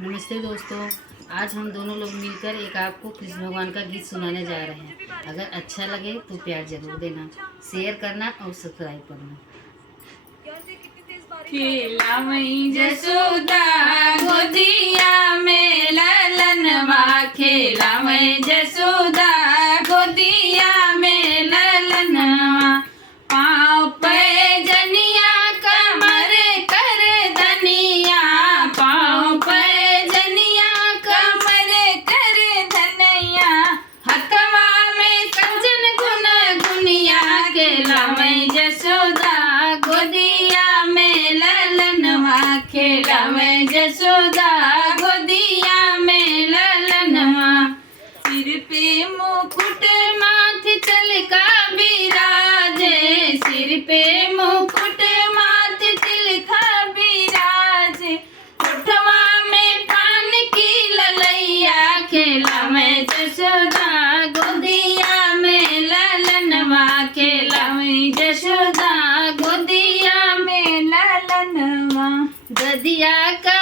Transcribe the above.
नमस्ते दोस्तों, आज हम दोनों लोग मिलकर एक आपको कृष्ण भगवान का गीत सुनाने जा रहे हैं। अगर अच्छा लगे तो प्यार जरूर देना, शेयर करना और सब्सक्राइब करना। खेला मई जसोदा गोदिया में ललनवा, खेला मई जसोदा गोदिया में ललनवा। पाँव पे जनिया कमर कर धनिया, पाँव पे जनिया कमर कर धनिया। हथवा में कंचन गुन गुनिया, खेला मई जसोदा गोदिया में ललनवा, खेला में जसोदा गोदिया में ललनवा। सिर पे मुकुट माथे तिलका बिराजे, सिर पे मुकुट माथे तिलका बिराजे। होठवा में पान की ललैया, खेला में जसोदा गोदिया में ललनवा, खेला में जसोदा गोदिया में ललनवा। ददिया का